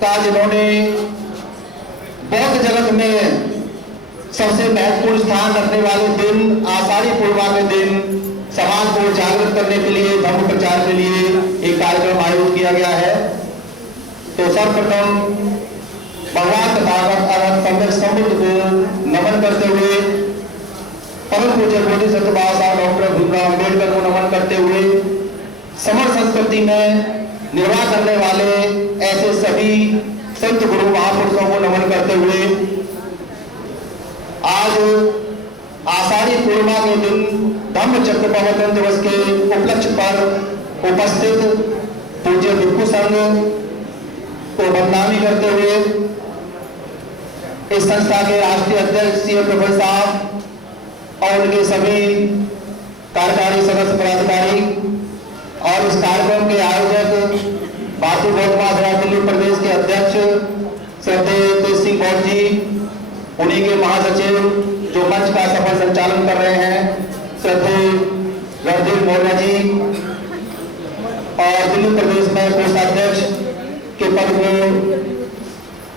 का जिन्होंने बौद्ध जगत में सबसे महत्वपूर्ण स्थान रखने वाले दिन आषाढ़ी पूर्णिमा के दिन समाज को जागृत करने के लिए, धर्म प्रचार के लिए एक कार्यक्रम आयोजित किया गया है। तो सर्वप्रथम भगवान तथागत अनंत सम्यक संबुद्ध को नमन करते हुए, परम पूज्य बोधिसत्व बाबा साहब डॉक्टर भीमराव अम्बेडकर को नमन करते हुए, समर संस्कृति में निर्वाह करने वाले ऐसे सभी संत गुरु महापुरुषों को नमन करते हुए, आज आषाढ़ी पूर्णिमा के दिन धम्म चक्र प्रवर्तन दिवस के उपलक्ष्य पर उपस्थित पूज्य भिक्षु संघ को बदनामी करते हुए इस संस्था के राष्ट्रीय अध्यक्ष सीएम प्रफुल्ल साहब और उनके सभी कार्यकारी सदस्य पदाधिकारी और इस कार्यक्रम के आयोजक भारतीय बौद्ध महासभा दिल्ली प्रदेश के अध्यक्ष श्रद्धेय तेज सिंह गौड़ जी, उन्हीं के महासचिव जो मंच का सफल संचालन कर रहे हैं श्रद्धेय रणदीप मौर्य जी, और दिल्ली प्रदेश में कोषाध्यक्ष के पद में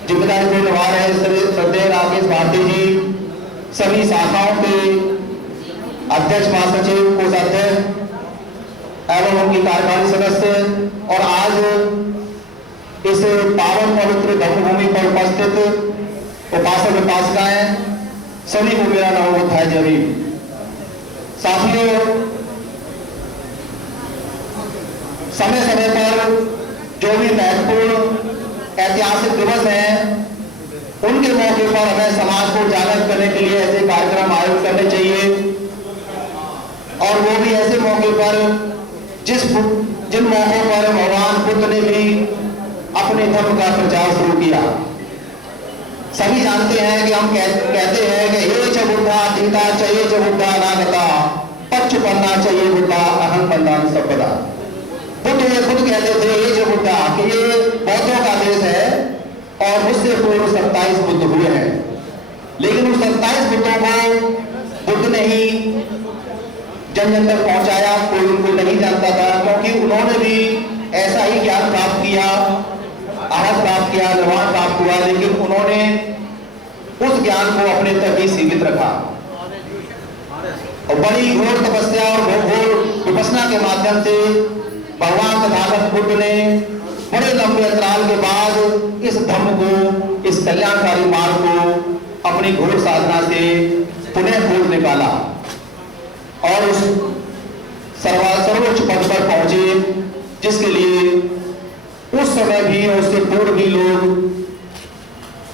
जिम्मेदारी को निभा रहे श्रद्धेय राकेश भारती जी, सभी शाखाओं के अध्यक्ष, महासचिव, कोषाध्यक्ष एवं उनकी कार्यकारी सदस्य, और आज इस पावन पवित्र धर्मभूमि पर उपस्थित उपासक उपासिकाएं, सभी को मेरा नमो बुद्धाय जय भीम। साथियों, समय समय पर जो भी महत्वपूर्ण ऐतिहासिक दिवस हैं, उनके मौके पर हमें समाज को जागृत करने के लिए ऐसे कार्यक्रम आयोजित करने चाहिए, और वो भी ऐसे मौके पर जिन मौकों पर भगवान बुद्ध ने भी अपने धर्म का प्रचार शुरू किया। सभी जानते हैं कि हम कहते हैं कि हे च बुद्धा तीता चाहिए च बुद्धा नागता पच्चुपन्ना चाहिए बुद्धा अहं बंधान सबदा। बुद्ध ये खुद कहते थे हे च बुद्धा कि ये बौद्धों का देश है और मुझसे पूर्व 27 बुद्ध हुए हैं, लेकिन उस 27 बुद्धों को बुद्ध ने ही जन जन तक पहुंचाया, कोई उनको नहीं जानता था, क्योंकि उन्होंने भी ऐसा ही ज्ञान प्राप्त किया, अर्हत प्राप्त किया, निर्वाण प्राप्त हुआ, लेकिन उन्होंने उस ज्ञान को अपने तक ही सीमित रखा और बड़ी घोर तपस्या और घोर विपश्यना के माध्यम से भगवान तथागत बुद्ध ने बड़े लंबे अंतराल के बाद इस धर्म को, इस कल्याणकारी मार्ग को अपनी घोर साधना से पुनः खोज निकाला और उस सर्वोच्च पद पर पहुंचे, जिसके लिए उस समय भी और उससे पूर्व भी लोग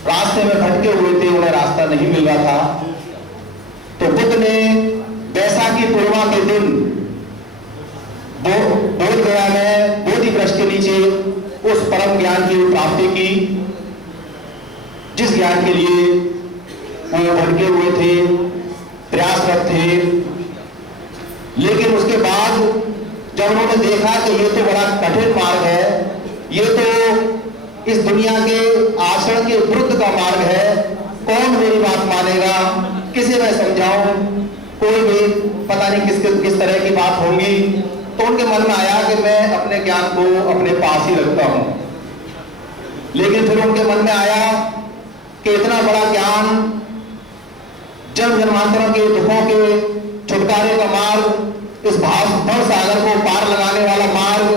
रास्ते में भटके हुए थे, उन्हें रास्ता नहीं मिल रहा था। तो बुद्ध ने बैसाखी पूर्णिमा के दिन बोध गया में बोधि वृक्ष के नीचे उस परम ज्ञान की प्राप्ति की, जिस ज्ञान के लिए वो भटके हुए थे, प्रयासरत थे। लेकिन उसके बाद जब उन्होंने देखा कि ये तो बड़ा कठिन मार्ग है, ये तो इस दुनिया के आचरण के विरुद्ध का मार्ग है, कौन मेरी बात मानेगा, किसे मैं समझाऊं, कोई भी पता नहीं किस तरह की बात होगी। तो उनके मन में आया कि मैं अपने ज्ञान को अपने पास ही रखता हूं। लेकिन फिर उनके मन में आया कि इतना बड़ा ज्ञान, जन्म जन्मांतरों के दुखों के छुटकारे का मार्ग, इस भव सागर को पार लगाने वाला मार्ग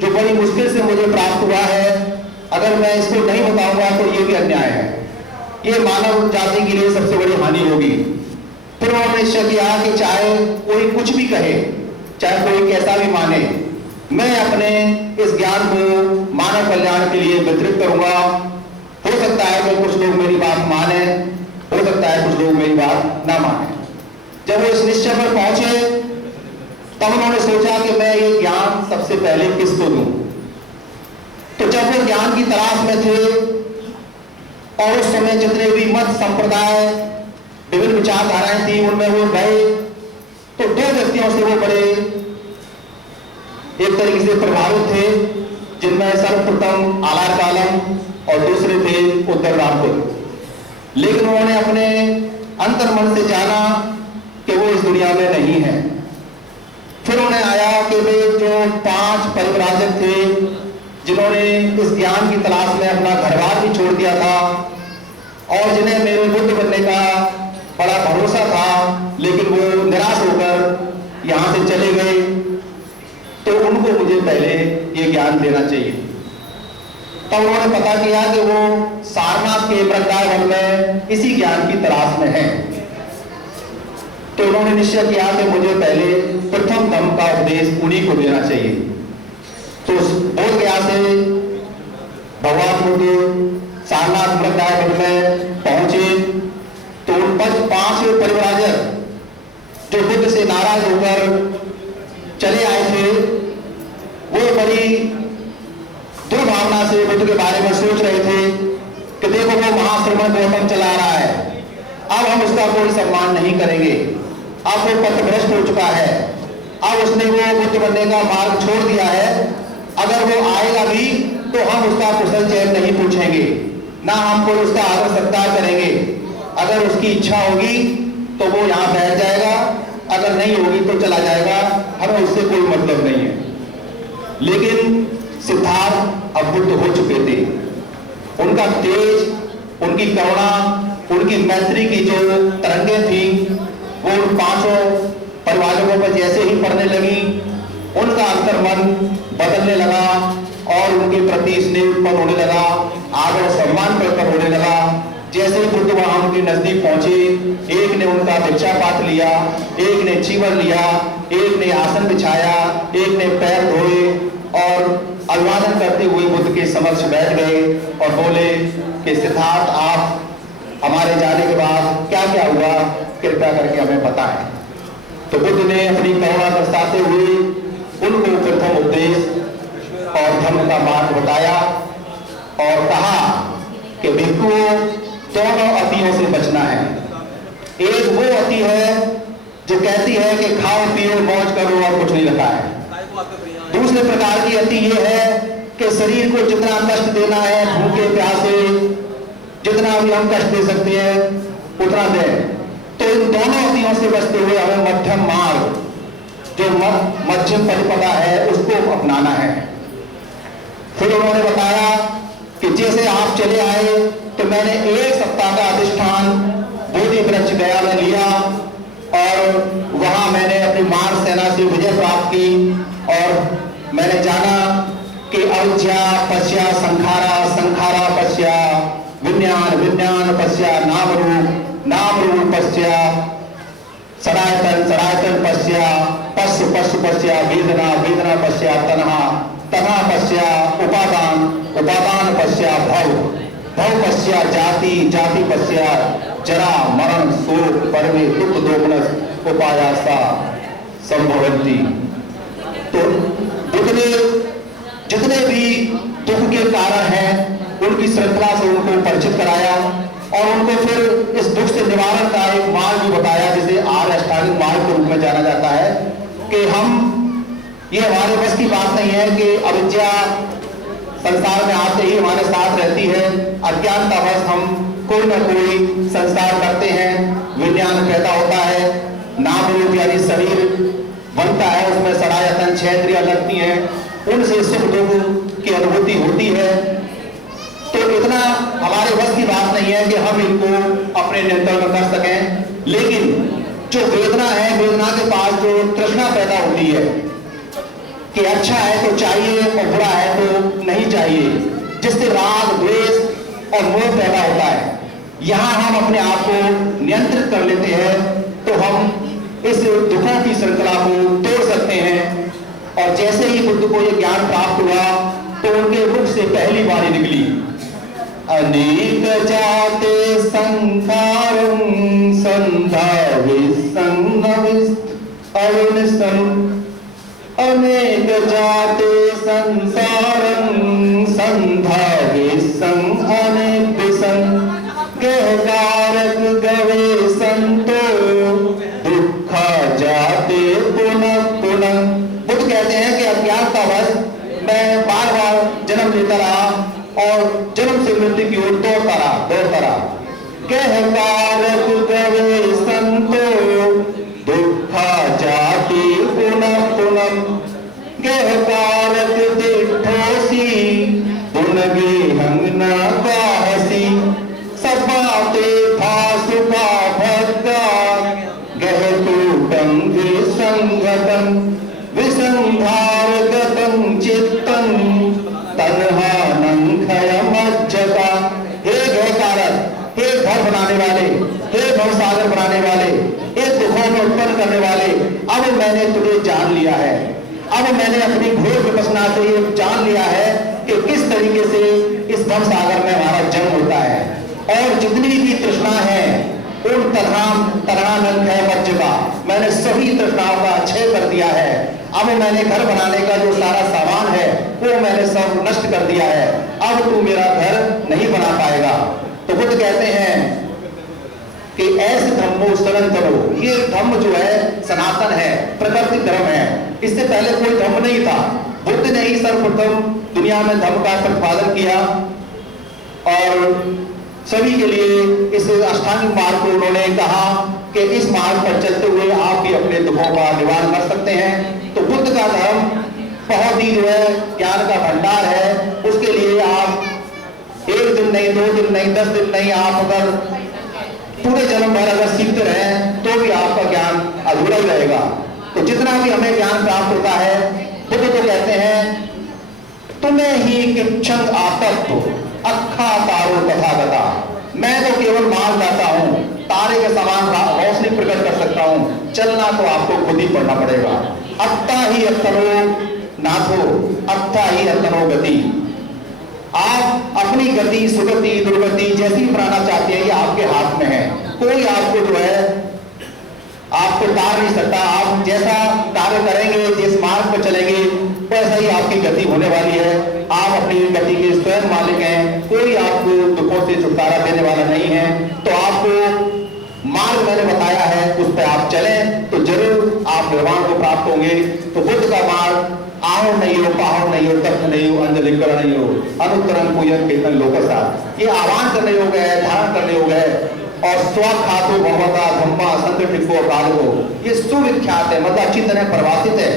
जो बड़ी मुश्किल से मुझे प्राप्त हुआ है, अगर मैं इसको नहीं बताऊंगा तो ये भी अन्याय है, ये मानव जाति के लिए सबसे बड़ी हानि होगी। फिर उन्होंने निश्चय किया कि चाहे कोई कुछ भी कहे, चाहे कोई कैसा भी माने, मैं अपने इस ज्ञान को मानव कल्याण के लिए वितरित करूंगा। हो सकता है कि कुछ लोग मेरी बात माने, हो सकता है कुछ लोग मेरी बात ना माने। जब वो इस निश्चय पर पहुंचे, तब उन्होंने सोचा कि मैं ये ज्ञान सबसे पहले किसको दूं। तो जब वो ज्ञान की तलाश में थे और उस समय जितने भी मत संप्रदाय, विभिन्न विचारधाराएं थी, उनमें वो गए, तो दो व्यक्तियों से वो बड़े एक तरीके से प्रभावित थे, जिनमें सर्वप्रथम आलार कालम और दूसरे थे उद्धव रामपुर। लेकिन उन्होंने अपने अंतर्मन से जाना कि वो इस दुनिया में नहीं है। फिर उन्हें आया कि वे जो 5 परिव्राजक थे, जिन्होंने इस ज्ञान की तलाश में अपना घर-बार भी छोड़ दिया था और जिन्हें मेरे बुद्ध बनने का बड़ा भरोसा था, लेकिन वो निराश होकर यहाँ से चले गए, तो उनको मुझे पहले ये ज्ञान देना चाहिए। तब उन्होंने पता किया कि वो सारनाथ के वृंदावन में इसी ज्ञान की तलाश में है। तो उन्होंने निश्चय किया कि मुझे पहले प्रथम धम्म का उपदेश उन्हीं को देना चाहिए। तो बोध गया से भगवान बुद्ध सारनाथ वृंदावन में पहुंचे, तो उन 5 परिव्राजक जो बुद्ध से नाराज होकर चले आए थे, वो बड़ी दुर्भावना से बुद्ध के बारे में सोच रहे थे कि देखो वो महाश्रमण गौतम चला रहा है, अब हम उसका कोई सम्मान नहीं करेंगे, अब वो पथभ्रष्ट हो चुका है, अब उसने वो बुद्ध बनने का मार्ग छोड़ दिया है, अगर वो आएगा भी तो हम उसका कुशल चैन नहीं पूछेंगे, ना हम कोई उसका आदर सत्कार करेंगे। अगर उसकी इच्छा होगी तो वो यहाँ बैठ जाएगा, अगर नहीं होगी तो चला जाएगा, हमें उससे कोई मतलब नहीं है। लेकिन सिद्धार्थ अब बुद्ध हो चुके थे, उनका तेज, उनकी करुणा, उनकी मैत्री की जो तरंगें थी वो उन 5 परिवारों पर जैसे ही पड़ने लगी, उनका अंतर्मन बदलने लगा और उनके प्रति स्नेह उत्पन्न होने लगा, आदर सम्मान प्रकट होने लगा। जैसे ही बुद्ध वहां उनके नजदीक पहुंचे, एक ने उनका भिक्षा पात्र लिया, एक ने चीवर लिया, एक ने आसन बिछाया, एक ने पैर धोए और अभिवादन करते हुए बुद्ध के समक्ष बैठ गए और बोले कि सिद्धार्थ, आप हमारे जाने के बाद क्या क्या हुआ, कृपया करके हमें बताएं। तो बुद्ध ने अपनी करुणा दर्शाते हुए उनको प्रथम उपदेश और धर्म का मार्ग बताया और कहा कि भिक्षुओं, दोनों अतियों से बचना है। एक वो अति है जो कहती है कि खाओ पियो मौज करो और कुछ नहीं रखा है। दूसरे प्रकार की अति ये है कि शरीर को जितना कष्ट देना है, भूखे प्यासे जितना भी हम कष्ट दे सकते हैं उतना दें। तो इन दोनों अतियों से बचते हुए हमें मध्यम मार्ग, जो मध्यम परिपदा है, उसको अपनाना है। फिर उन्होंने बताया कि जैसे आप चले आए तो मैंने 1 सप्ताह का अधिष्ठान बोधि वृक्ष गया में लिया और वहां मैंने अपनी मार सेना से विजय प्राप्त की और मैंने जाना कि अविद्या पश्या संखारा, संखारा पश्या विज्ञान, विज्ञान पश्या नाम रूप, नाम रूप पश्या सनातन, सनातन पश्या पशु, पशु पश्या वेदना, वेदना पश्या तन्हा, तन्हा पश्या उपादान, उपादान पश्या भव, भव पश्या जाति, जाति पश्या जरा मरण शोक परमे दुख दोमनस उपायासा संभवंती। तो बुद्ध ने जितने भी दुख के कारण हैं उनकी श्रृंखला से उनको परिचित कराया और उनको फिर इस दुख से निवारण का एक मार्ग भी बताया, जिसे आर्य अष्टांगिक मार्ग के रूप में जाना जाता है। कि हम, ये हमारे बस की बात नहीं है कि अविद्या संसार में आते ही हमारे साथ रहती है, अज्ञानतावश हम कोई ना कोई संस्कार करते हैं, विज्ञान पैदा होता है, नाम रूप यानी शरीर बनता है, उसमें सरायतन 6 इंद्रियां लगती हैं, उनसे सुख दुख की अनुभूति होती है। तो इतना हमारे बस की बात नहीं है कि हम इनको अपने नियंत्रण में कर सकें, लेकिन जो वेदना है, वेदना के पास जो तृष्णा पैदा होती है कि अच्छा है तो चाहिए और बुरा है तो नहीं चाहिए, जिससे राग, द्वेष और मोह पैदा होता है, यहां हम अपने आप को नियंत्रित कर लेते हैं तो हम इस दुखों की श्रृंखला को तोड़ सकते हैं। और जैसे ही बुद्ध को यह ज्ञान प्राप्त हुआ तो उनके मुख से पहली वाणी निकली, अनेक जाते संकारं अनेक जाते संसारं संधाविसं अनेक विसं गहकारक गवे संतो दुखा जाते पुनः पुनः। बुद्ध कहते हैं कि अज्ञानतावश मैं बार बार जन्म लेता रहा और जन्म से मृत्यु की ओर दौड़ता रहा। गहकारक गवे संतो दुखा जाते पुनः पुनः गहकारक दिठोसी लगे हंगना का हसी, सब बातें था सुखा भक्का, गह टूटंग संगतम विसंधार गतम चित्तम तन्हानं खयमज्जता। हे गहकारक, हे घर बनाने वाले, हे भवसागर बनाने वाले, हे दुखों में उत्पन्न करने वाले, अब मैंने तुझे जान लिया है। अब मैंने अपनी घोर विपसना से ये जान लिया है कि किस तरीके से इस भवसागर में हमारा जन्म होता है, और जितनी भी तृष्णा है उन तन्हानं खयमज्जता, मैंने सभी तृष्णाओं का क्षय कर दिया है। अब मैंने घर बनाने का जो सारा सामान है वो मैंने सब नष्ट कर दिया है। अब तू मेरा घर नहीं बना पाएगा। तो बुद्ध कहते हैं कि ऐसे धम्मो सनातनो, ये धम्म जो है सनातन है, प्रकृति धर्म है। इससे पहले कोई धम्म नहीं था। बुद्ध ने ही सर्वप्रथम दुनिया में धम्म का प्रतिपादन किया और सभी के लिए इस अष्टांगिक मार्ग को उन्होंने कहा कि इस मार्ग पर चलते हुए आप भी अपने दुखों का निवारण कर सकते हैं। तो बुद्ध का धर्म बहुत ही जो है ज्ञान का भंडार है। उसके लिए आप एक दिन नहीं, 2 दिन नहीं, 10 दिन नहीं, आप अगर पूरे जन्म भर अगर सीखते रहें तो भी आपका ज्ञान अधूरा ही रहेगा। तो जितना भी हमें ज्ञान प्राप्त होता है, बुद्ध तो कहते हैं तुम्हें ही किच्छंग आतत्व अखा तारो तथागता, मैं तो केवल मान जाता हूं, तारे के समान रोशनी प्रकट कर सकता हूं, चलना तो आपको खुद ही पढ़ना पड़ेगा। अत्ता ही अत्तनो नाथो अत्ता ही अत्तनो गति, आप अपनी गति, सुगति, दुर्गति जैसी बनाना चाहते हैं ये आपके हाथ में है। कोई आपको जो है आपको तार नहीं सकता। आप जैसा कार्य करेंगे, जिस मार्ग पर चलेंगे, वैसा ही आपकी गति होने वाली है। आप अपनी गति के स्वयं मालिक हैं, कोई आपको दुखों से छुटकारा देने वाला नहीं है। तो आपको मार्ग मैंने बताया है, उस पर आप चलें तो जरूर आप निर्वाण को प्राप्त होंगे। तो बुद्ध का मार्ग आओ नहीं हो, पाहो नहीं हो, तप्त नहीं हो, अंजलिकर नहीं हो, अनुत्तरम पूजन कीर्तन लोकसा, ये आह्वान करने योग है, धारण करने योग है। और स्वखातो भगवता धम्मा संतटिको कालो, ये सुविख्यात है, मतलब अच्छी तरह परिभाषित है,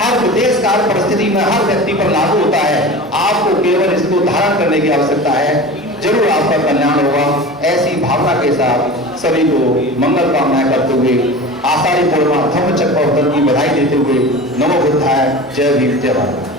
हर विदेश काल परिस्थिति में हर व्यक्ति पर लागू होता है। आपको केवल इसको धारण करने की आवश्यकता है, जरूर आपका कल्याण होगा। ऐसी भावना के साथ सभी को मंगल कामनाएं करते हुए आषाढ़ी पूर्णिमा धम्म चक्र की बधाई देते हुए नमो बुद्धाय, जय भीम, जय भारत।